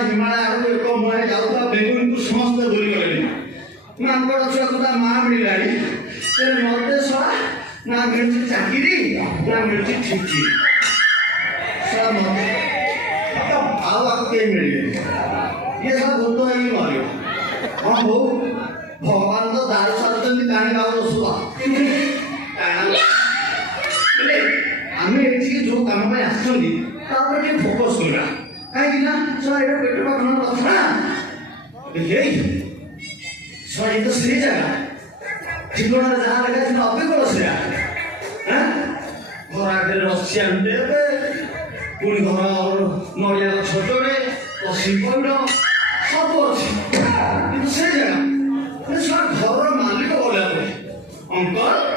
हिमालय आगु एक मुहे जाऊता बेगुन को समस्त भूली गले मानकर छुआ को माँ मिलाड़ी तेरे मरते सवा ना मिलती चाकरी ना मिलती ठीकी सब मरते तो आओ आपको क्या मिले ये सब बोलते हैं ये मारियो हम हो भगवान तो दारू सार्वजनिक कहानी गाँव तो सुआ हमें एक चीज जो काम में आसुनी तापर के फोकस करा कहीं ना सोना ये पेट्रोल का खाना रखना देखिए सोना ये तो सही जगह जितना जहाँ लगा जितना अभी को रस गया हैं घर आगे रसिया उन्हें पे पूरी घर और नौरिया का छोटे में तो सिंपल नो सब कुछ ये तो सही जगह ये सोना घर मालिक को बोला है अंकल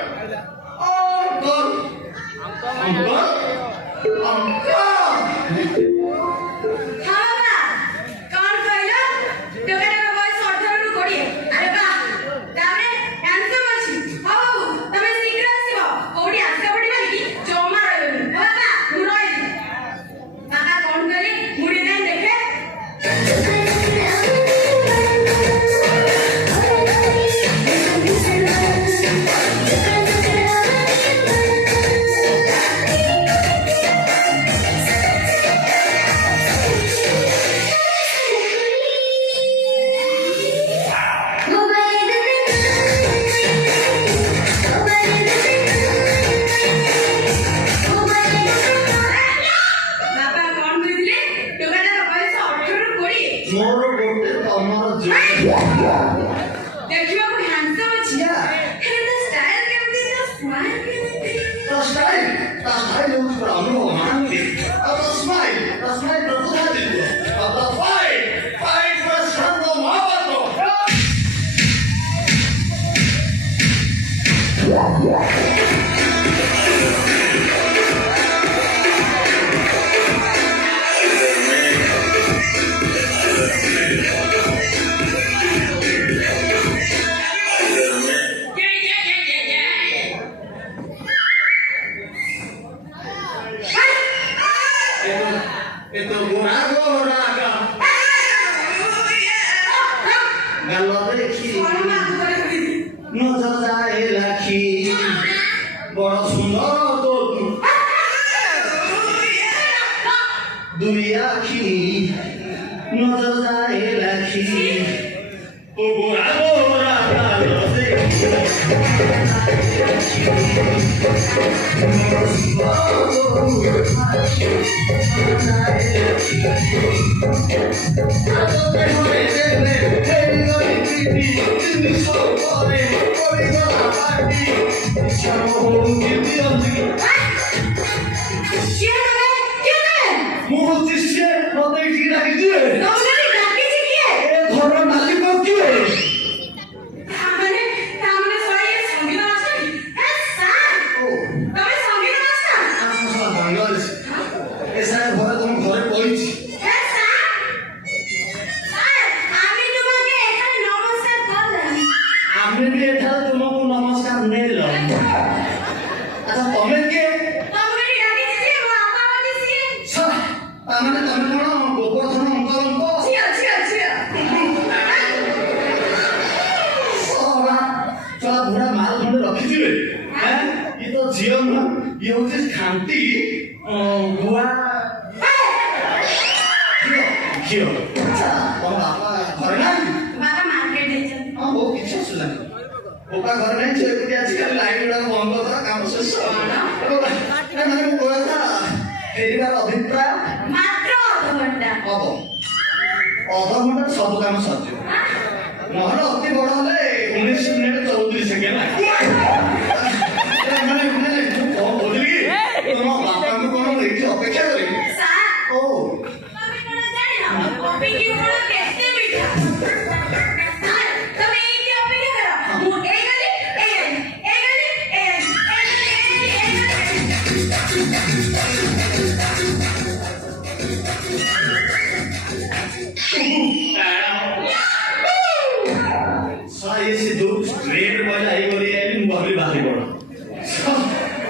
ଏଇଠି କହିଲା ଏଇ ଗଲି ଆଇଲି ମୁଁ ଭାବିଲି ବାହାରି ପଡ଼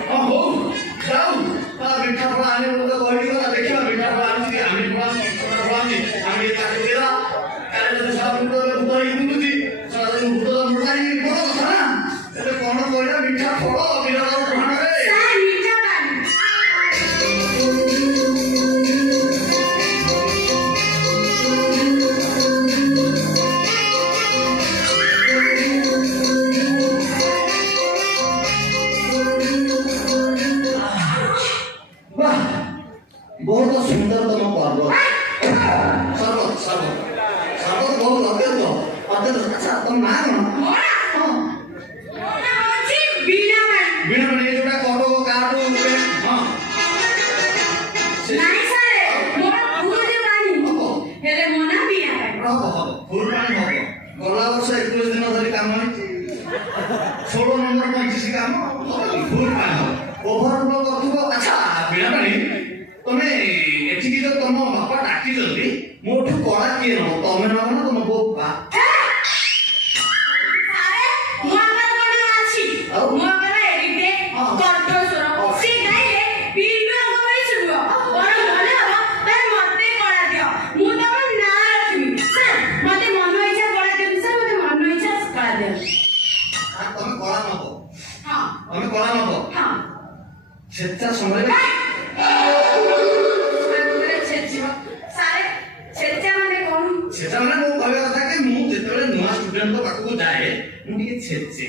ହଉ ଯାଉ ତା ମିଠା ଫଳ ଆଣି ମୋତେ କହିଲି ଗଲା ଦେଖିବା ମିଠା ଫଳ ଆଣୁଛି ଆମେ ଫଳ ଆଣୁଛି ଆମେ ତାକୁ ଦେବା କାଲି ଯଦି ଭୂତ ହେଇକି ବୁଲୁଛି ଭୂତ ମୁଠାଇ ବଡ଼ କଥା ନା ଏବେ କ'ଣ କହିଲା ମିଠା ଫଳ ବିରାଟ ଗ୍ରହଣରେ बहुत सुंदर तम पर्व सर्वत सर्वत सर्वत बहुत अत्यंत अत्यंत अच्छा तुम ना बीणा बने जोटा कटो काटो हां नाही सर मोर फूल दे पानी हेले मोना बीणा पानी फूल पानी हो गला वर्ष 21 दिन धरि काम है 16 नंबर 25 काम फूल पानी ओवरफ्लो करथबो अच्छा बीणा पानी तमे एठी जो तम बापा डाकी जल्दी मोठू कळा किए न तमे न ना तम बोपा अरे मोर कोन आछि मोर करा एडिटे कट्टो सुरो से गाइले पीडो गई सुरो और भले हो ते मते कळा दियो मु तम ना रखबी सर मते मन इच्छा कळा दियो सर मते मन इच्छा कळा दियो तमे कळा न हो हां तमे कळा न हो हां सेता समय सेटा माने को कहबा କଥା कि मु जेतले नुवा स्टूडेंट पाखକୁ जाए मु ଟିକେ छेचे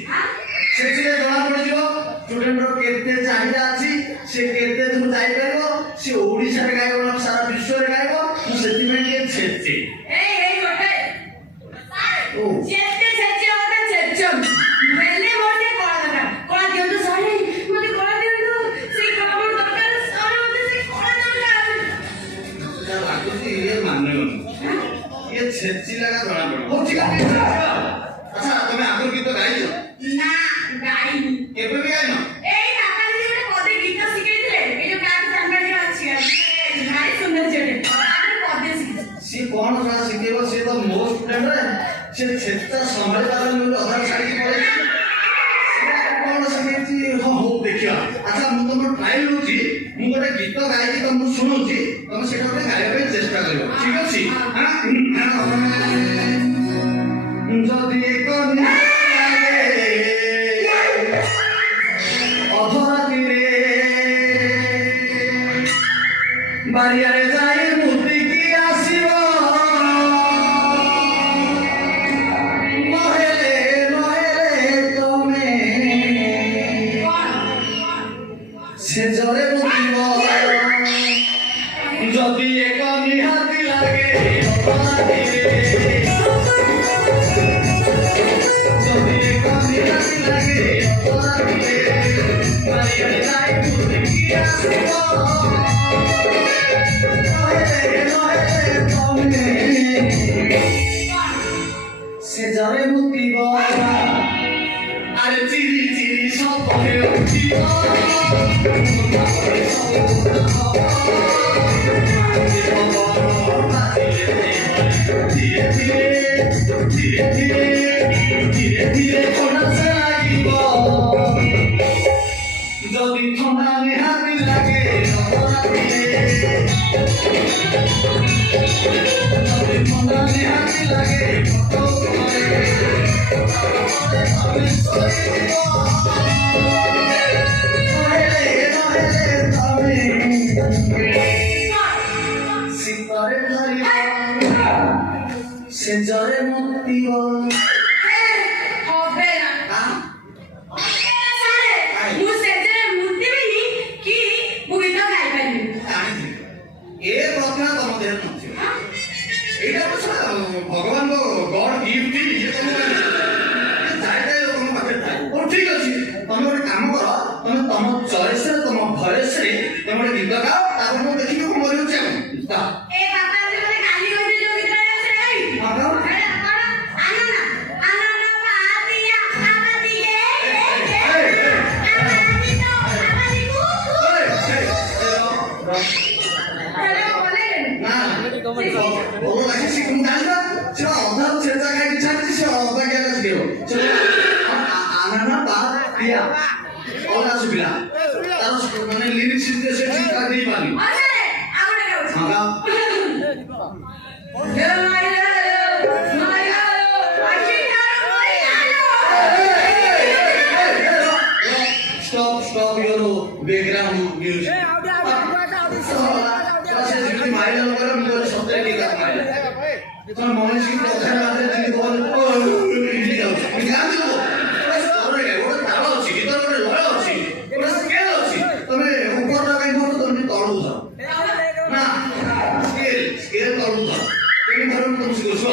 छेचे जणा पड़ जिवो स्टूडेंट रो केते चाहिदा अछि से केते तुम जाई परबो से ओडिसा रे गायबो ना सारा विश्व रे गायबो मु सेति में ଟିକେ छेचे ए गोटे ओ जेते छेचे ओटा छेचो बेले मोटे कोळा दियो तो सरे मते कोळा दियो तो से कपड़ दरकार सरे मते से कोळा दरकार लागुची ये मानने ये छेची लगा जणा पड़ हो ठीक है अच्छा तुम्हें आगुर गीत गाइছো ना गाई केबे भी गाइनो एई काका जी ने कोते गीत सिखेइले ए जो काका संगठन अछि भारी सुंदर जेटे आने कोते सिखे सी कोन सा सिखेबो से तो मो स्टूडेंट रे से छेता संभाल पाले मु अधार साड़ी पड़े कोन सिखेची हो हो देखिया अच्छा मु तुम ट्रायल होची मु गोटे गीत गाइकी तुम सुनुची तुम सेटा पे गाइबा पे चेष्टा करियो ठीक अछि हां যদি কোন লাগে অধরাতিরে বাড়িয়ারে যাই মুক্তি কি আসিব নহেলে নহেলে তুমি সে জরে মুক্তিব যদি এক নিহাতি লাগে অধরাতিরে से जावे मुक्तिब आरे चिरी चिरी सब हे उठिब धीरे धीरे धीरे धीरे धीरे धीरे थोड़ा सा লাগিব যদি ঠান্ডা নিহাতি লাগে যদি ঠান্ডা নিহাতি লাগে শীতরে ধরিব সে জরে মুক্তিব হবে না मु सेते मुक्ति बिनी की बुगित गाई पानी ए प्रश्न तम देह नथि एटा बस भगवान को गॉड गिफ्ट ये तुम जाय जाय तुम पाखे थाय ओ ठीक अछि तुम एक काम कर तुम तम चॉइस रे तुम भॉइस रे तुम एक गीत गाओ तापर मु देखि को मरियो छै ता ए बाबा जी मने काली होई जो गीत गाय छै आई हां बोलो लागे सिकुम डालना चलो अधा चेता काय की छाती से अधा क्या कर दियो चलो ଦିଆ ଅଲଗା ଶୁଭିଲା ତାର ମାନେ ଲିରିକ୍ସ ସେ ଠିକ୍ ଠାକ୍ ଦେଇପାରୁନି ଆଚ୍ଛା ଆଉ ଗୋଟେ ଗାଉଛି ହଁ ଗାଅ ହେ ମାଇଲା ଆଜି ତାର stop your background music ସେ ଯେମିତି ମାଇଲା ଲୋକର ମୁଁ କହିଲି ସତରେ ଠିକ୍ ଠାକ୍ ମାଇଲା ତମ ମଣିଷ କି କଥା ବାର୍ତ୍ତା ଯେମିତି କହିଲେ ଏମିତି ଗାଉଛି ଗାଆନ୍ତି ଲୋକ ଗୋଟେ ତାଳ ଅଛି ଗୀତର ଗୋଟେ ଲୟ ଅଛି ଗୋଟେ ସ୍କେଲ ଅଛି ତମେ ଉପରଟା କାହିଁ କରୁଛ ତମେ ତଳକୁ ଯାଅ ନା ସ୍କେଲ ତଳକୁ ଯାଅ କେମିତି ଧର ତମେ ଶିଖୁଛ